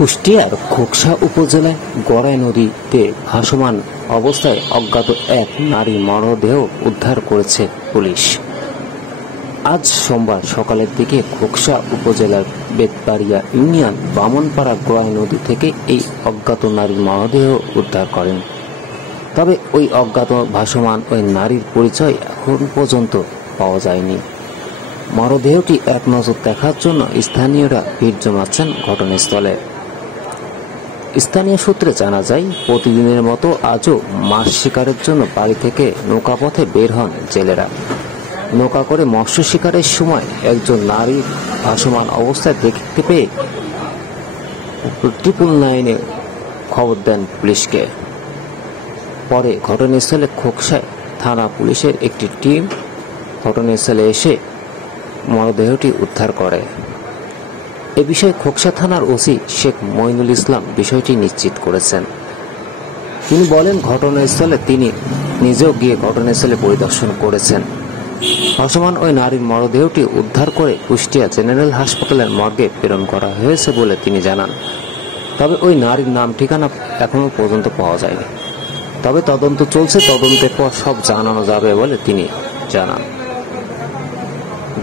কুষ্টিয়ার খোকসা উপজেলায় গড়াই নদীতে ভাসমান অবস্থায় অজ্ঞাত এক নারী মরদেহ উদ্ধার করেছে পুলিশ। আজ সোমবার সকালের দিকে খোকসা উপজেলার বেতবাড়িয়া ইউনিয়ন বামনপাড়া গড়াই নদী থেকে এই অজ্ঞাত নারীর মরদেহ উদ্ধার করেন। তবে ওই অজ্ঞাত ভাসমান ওই নারীর পরিচয় এখন পর্যন্ত পাওয়া যায়নি। মরদেহটি এক নজর দেখার জন্য স্থানীয়রা ভিড় জমাচ্ছেন ঘটনাস্থলে। স্থানীয় সূত্রে জানা যায়, প্রতিদিনের মতো আজও মাছ শিকারের জন্য বাড়ি থেকে নৌকাপথে বের হন জেলেরা। নৌকা করে মৎস্য শিকারের সময় একজন নারী ভাসমান অবস্থায় দেখতে পেয়ে 999-এ খবর দেন পুলিশকে। পরে ঘটনাস্থলে খোকসা থানা পুলিশের একটি টিম ঘটনাস্থলে এসে মরদেহটি উদ্ধার করে। এ বিষয়ে খোকসা থানার ওসি শেখ মইনুল ইসলাম বিষয়টি নিশ্চিত করেছেন। তিনি বলেন, ঘটনাস্থলে তিনি নিজেও গিয়ে ঘটনাস্থলে পরিদর্শন করেছেন। ভাসমান ওই নারীর মরদেহটি উদ্ধার করে কুষ্টিয়া জেনারেল হাসপাতালের মর্গে প্রেরণ করা হয়েছে বলে তিনি জানান। তবে ওই নারীর নাম ঠিকানা এখনো পর্যন্ত পাওয়া যায়নি। তবে তদন্ত চলছে, তদন্তের পর সব জানানো যাবে বলে তিনি জানান।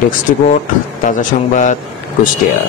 ডেস্ক রিপোর্ট, তাজা সংবাদ, কুষ্টিয়া।